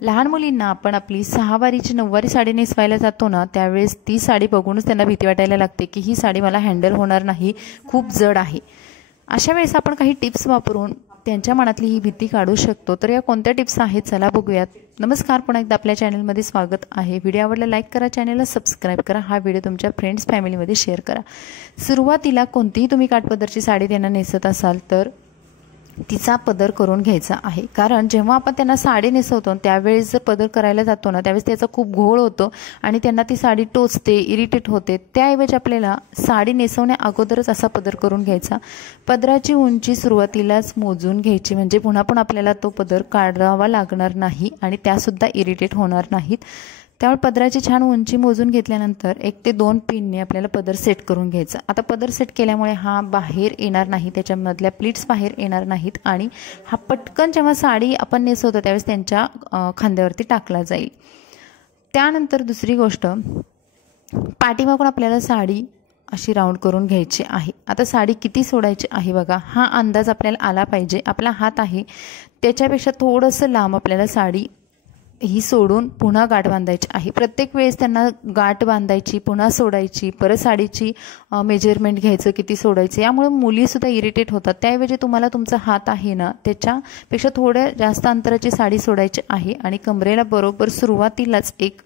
लहान मुलींना आपण आपली 6 वारीची 9 वारी साडी नेसवायला जातो ना, त्यावेळेस ती साडी बघूनच त्यांना भीती वाटायला लागते की ही साडी मला हँडल होणार नाही, खूप जड आहे। अशा वेळेस आपण काही टिप्स वापरून त्यांच्या मनातली ही भीती काढू शकतो। तर या कोणत्या टिप्स आहेत चला बघूयात। नमस्कार, पुन्हा एकदा आपल्या चॅनलमध्ये स्वागत आहे। व्हिडिओ आवडला लाईक करा, चॅनलला सबस्क्राइब करा, हा व्हिडिओ तुमच्या फ्रेंड्स फॅमिलीमध्ये शेअर करा। सुरुवातीला कोणतीही तुम्ही काठपदरची साडी त्यांना नेसत असाल तर तिचा पदर करून घ्यायचा आहे, कारण जेव्हा आपण त्यांना साडी नेसवतो त्यावेळेस जर पदर करायला जातो ना, त्यावेळेस त्याचा खूप घोळ होतो आणि त्यांना ती साडी टोचते, इरिटेट होते। त्याऐवजी आपल्याला साडी नेसवण्या अगोदरच असा पदर करून घ्यायचा। पदराची उंची सुरुवातीलाच मोजून घ्यायची, म्हणजे पुन्हा पुन्हा आपल्याला तो पदर काढावा लागणार नाही आणि त्यासुद्धा इरिटेट होणार नाहीत। त्यामुळे पदराची छान उंची मोजून घेतल्यानंतर 1 ते 2 पिनने आपल्याला पदर सेट करून घ्यायचा। आता पदर सेट केल्यामुळे हा बाहेर येणार नाही, त्याच्यामधल्या प्लीट्स बाहेर येणार नाहीत आणि हा पटकन जेव्हा साडी आपण नेसवतो त्यावेळेस त्यांच्या खांद्यावरती टाकला जाईल। त्यानंतर दुसरी गोष्ट, पाठीमागून आपल्याला साडी अशी राऊंड करून घ्यायची आहे। आता साडी किती सोडायची आहे बघा, हा अंदाज आपल्याला आला पाहिजे। आपला हात आहे त्याच्यापेक्षा थोडंसं लांब आपल्याला साडी ही सोडून पुन्हा गाठ बांधायची आहे। प्रत्येक वेळेस त्यांना गाठ बांधायची, पुन्हा सोडायची, परत साडीची मेजरमेंट घ्यायचं किती सोडायचं, यामुळे मुलीसुद्धा इरिटेट होतात। त्याऐवजी तुम्हाला तुमचा हात आहे ना त्याच्यापेक्षा थोड्या जास्त अंतराची साडी सोडायची आहे आणि कमरेला बरोबर सुरुवातीलाच एक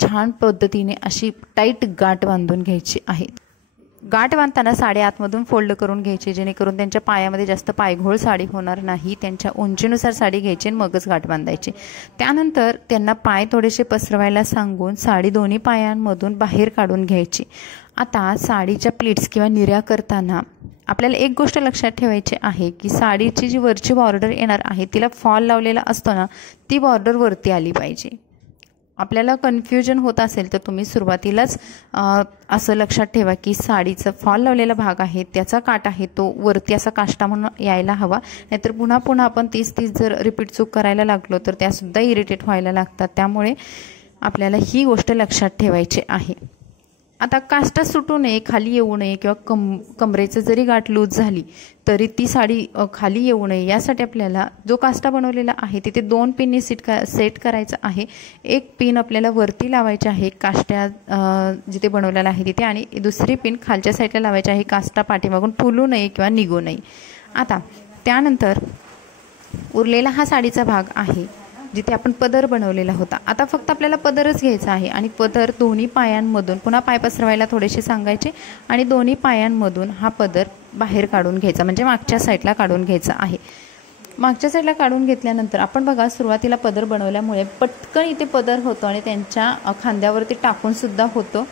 छान पद्धतीने अशी टाईट गाठ बांधून घ्यायची आहे। गाठ बांधताना साडी आतमधून फोल्ड करून घ्यायची, जेणेकरून त्यांच्या पायामध्ये जास्त पायघोळ साडी होणार नाही। त्यांच्या उंचीनुसार साडी घ्यायची आणि मगच गाठ बांधायची। त्यानंतर त्यांना पाय थोडेसे पसरवायला सांगून साडी दोन्ही पायांमधून बाहेर काढून घ्यायची। आता साडीच्या प्लीट्स किंवा निर्या करताना आपल्याला एक गोष्ट लक्षात ठेवायची आहे की साडीची जी वरची बॉर्डर येणार आहे तिला फॉल लावलेला असतो ना, ती बॉर्डर वरती आली पाहिजे। आपल्याला कन्फ्युजन होत असेल तर तुम्ही सुरुवातीलाच असं लक्षात ठेवा की साडीचा फॉल लावलेला भाग आहे त्याचा काट आहे तो वरती असा काष्टा म्हणून यायला हवा, नाहीतर पुन्हा पुन्हा आपण तीच जर रिपीट चूक करायला लागलो तर त्यासुद्धा इरिटेट व्हायला लागतात। त्यामुळे आपल्याला ही गोष्ट लक्षात ठेवायची आहे। आता काष्टा सुटू नये, खाली येऊ नये किंवा कमरेचं जरी गाठ लूज झाली तरी ती साडी खाली येऊ नये, यासाठी आपल्याला जो काष्टा बनवलेला आहे तिथे 2 पिनने सेट करायचं आहे। 1 पिन आपल्याला वरती लावायची आहे काष्ट्या जिथे बनवलेला आहे तिथे, आणि दुसरी पिन खालच्या साईडला लावायची आहे, काष्टा पाठीमागून फुलू नये किंवा निघू नये। आता त्यानंतर उरलेला हा साडीचा भाग आहे जिथे आपण पदर बनवलेला होता। आता फक्त आपल्याला पदरच घ्यायचा आहे आणि पदर दोन्ही पायांमधून पुन्हा पाय पसरवायला थोडेसे सांगायचे आणि दोन्ही पायांमधून हा पदर बाहेर काढून घ्यायचा, म्हणजे मागच्या साईडला काढून घ्यायचा आहे। मागच्या साईडला काढून घेतल्यानंतर आपण बघा सुरुवातीला पदर बनवल्यामुळे पटकन इथे पदर होतो आणि त्यांच्या खांद्यावरती टाकून सुद्धा होतो।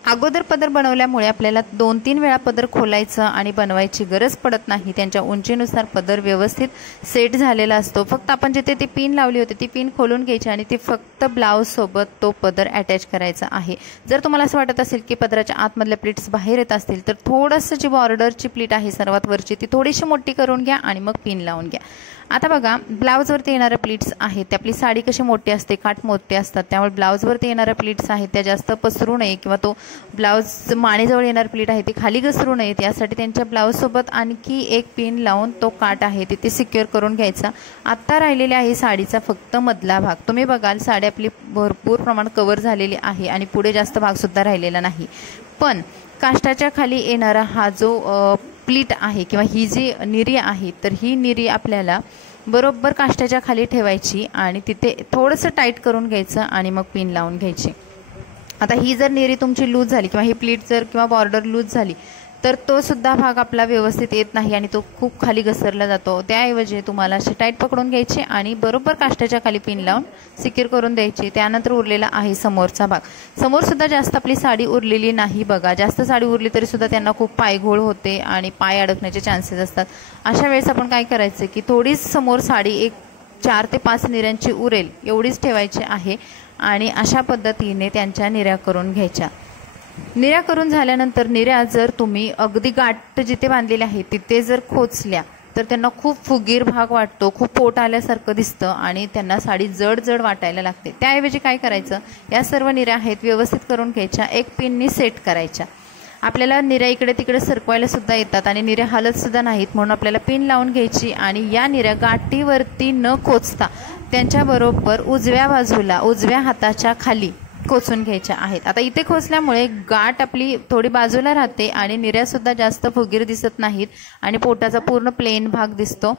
अगोदर पदर बनवल्यामुळे आपल्याला 2-3 वेळा पदर खोलायचं आणि बनवायची गरज पडत नाही। त्यांच्या उंचीनुसार पदर व्यवस्थित सेट झालेला असतो। फक्त आपण जिथे ती पिन लावली होती ती पिन खोलून घ्यायची आणि ती फक्त ब्लाऊजसोबत तो पदर अटॅच करायचा आहे। जर तुम्हाला असं वाटत असेल की पदराच्या आतमधल्या प्लीट्स बाहेर येत असतील तर थोडंसं जी बॉर्डरची प्लीट आहे सर्वात वरची ती थोडीशी मोठी करून घ्या आणि मग पिन लावून घ्या। आता बघा ब्लाऊजवरती येणाऱ्या प्लीट्स आहेत ते आपली साडी कशी मोठी असते, काठ मोठे असतात, त्यामुळे ब्लाऊजवरती येणाऱ्या प्लीट्स आहेत त्या जास्त पसरू नये किंवा तो ब्लाऊज मानेजवळ येणारी प्लीट आहे ती खाली घसरू नयेत, यासाठी त्यांच्या ब्लाऊजसोबत आणखी 1 पिन लावून तो काठ आहे तिथे सिक्युअर करून घ्यायचा। आता राहिलेला आहे साडीचा फक्त मधला भाग। तुम्ही बघाल साडी आपली भरपूर प्रमाणात कव्हर झालेली आहे आणि पुढे जास्त भागसुद्धा राहिलेला नाही, पण काष्टाच्या खाली येणारा हा जो प्लीट आहे किंवा ही जी निरी आहे तर ही निरी आपल्याला बरोबर काष्टाच्या खाली ठेवायची आणि तिथे थोडंसं टाईट करून घ्यायचं आणि मग पिन लावून घ्यायची। आता ही जर निरी तुमची लूज झाली किंवा ही प्लीट जर किंवा बॉर्डर लूज झाली तर तो सुद्धा भाग आपला व्यवस्थित येत नाही आणि तो खूप खाली घसरला जातो। त्याऐवजी तुम्हाला अशी टाईट पकडून घ्यायची आणि बरोबर काष्टाच्या खाली पिन लावून सिक्युअर करून द्यायची। त्यानंतर उरलेला आहे समोरचा भाग। समोर सुद्धा जास्त आपली साडी उरलेली नाही बघा, जास्त साडी उरली तरी सुद्धा त्यांना खूप पायघोळ होते आणि पाय अडकण्याचे चान्सेस असतात। अशा वेळेस आपण काय करायचं की थोडीच समोर साडी एक 4 ते 5 निऱ्यांची उरेल एवढीच ठेवायची आहे आणि अशा पद्धतीने त्यांच्या निर्या करून घ्यायच्या। निर्या करून झाल्यानंतर निर्या जर तुम्ही अगदी गाठ जिथे बांधलेली आहे तिथे जर खोचल्या तर त्यांना खूप फुगीर भाग वाटतो, खूप पोट आल्यासारखं दिसतं आणि त्यांना साडी जड जड वाटायला लागते। त्याऐवजी काय करायचं, या सर्व निर्या आहेत व्यवस्थित करून घ्यायच्या, 1 पिननी सेट करायच्या। आपल्याला निर्या इकडे तिकडे सरकवायला सुद्धा येतात आणि निर्या हलत सुद्धा नाहीत, म्हणून आपल्याला पिन लावून घ्यायची आणि या निर्या गाठीवरती न खोचता त्यांच्याबरोबर उजव्या बाजूला उजव्या हाताच्या खाली खोचून घ्यायच्या आहेत. आता इथे खोचल्यामुळे गाठ आपली थोडी बाजूला राहते आणि निर्यासुद्धा जास्त फुगीर दिसत नाहीत आणि पोटाचा पूर्ण प्लेन भाग दिसतो.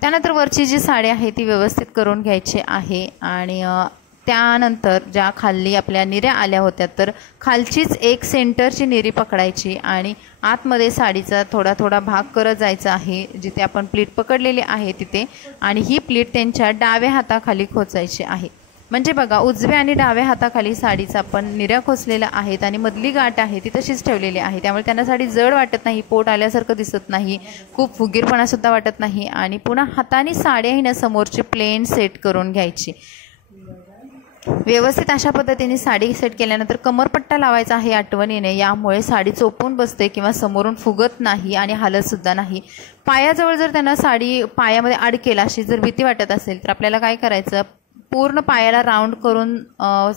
त्यानंतर वरची जी साडी आहे ती व्यवस्थित करून घ्यायची आहे आणि त्यानंतर ज्या खाली आपल्या निऱ्या आल्या होत्या तर खालचीच एक सेंटरची निरी पकडायची आणि आतमध्ये साडीचा थोडा थोडा भाग करत जायचा आहे जिथे आपण प्लीट पकडलेली आहे तिथे, आणि ही प्लीट त्यांच्या डाव्या हाताखाली खोचायची आहे. म्हणजे बघा, उजव्या आणि डाव्या हाताखाली साडीचा आपण निऱ्या खोचलेल्या आहेत आणि मधली गाठ आहे ती तशीच ठेवलेली आहे. त्यामुळे त्यांना साडी जड वाटत नाही, पोट आल्यासारखं दिसत नाही, खूप फुगीरपणासुद्धा वाटत नाही. आणि पुन्हा हाताने साडी आहे ना समोरची प्लेन सेट करून घ्यायची. व्यवस्थित अशा पद्धतीने साडी सेट केल्यानंतर कमरपट्टा लावायचा आहे आठवणीने. यामुळे साडी चोपून बसते किंवा समोरून फुगत नाही आणि हालतसुद्धा नाही. पायाजवळ जर त्यांना साडी पायामध्ये अडकेल अशी जर भीती वाटत असेल तर आपल्याला काय करायचं, पूर्ण पायाला राऊंड करून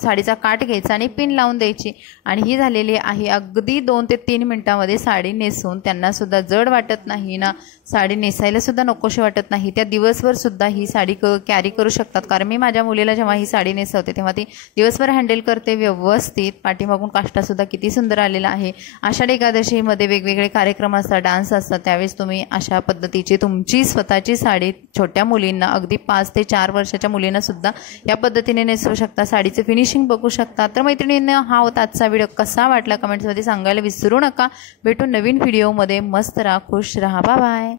साडीचा काठ घ्यायचा आणि पिन लावून द्यायची. आणि ही झालेली आहे अगदी 2 ते 3 मिनटामध्ये साडी नेसून. त्यांनासुद्धा जड वाटत नाही ना, साडी नेसायलासुद्धा नकोशी वाटत नाही. त्या दिवसभरसुद्धा ही साडी कॅरी करू शकतात. कारण मी माझ्या मुलीला जेव्हा ही साडी नेसवते तेव्हा ती दिवसभर हँडल करते व्यवस्थित. पाठीमागून काष्टासुद्धा किती सुंदर आलेला आहे. आषाढी एकादशीमध्ये वेगवेगळे कार्यक्रम असतात, डान्स असतात, त्यावेळेस तुम्ही अशा पद्धतीची तुमची स्वतःची साडी छोट्या मुलींना, अगदी 5 ते 4 वर्षाच्या मुलींनासुद्धा या पद्धतीने नेसवू शकता. साडीचे फिनिशिंग बघू शकता. तर मैत्रिणींनो, हा होता आजचा व्हिडिओ. कसा वाटला कमेंट्समध्ये सांगायला विसरू नका. भेटू नवीन व्हिडिओमध्ये. मस्त राहा, खुश राहा. Bye bye.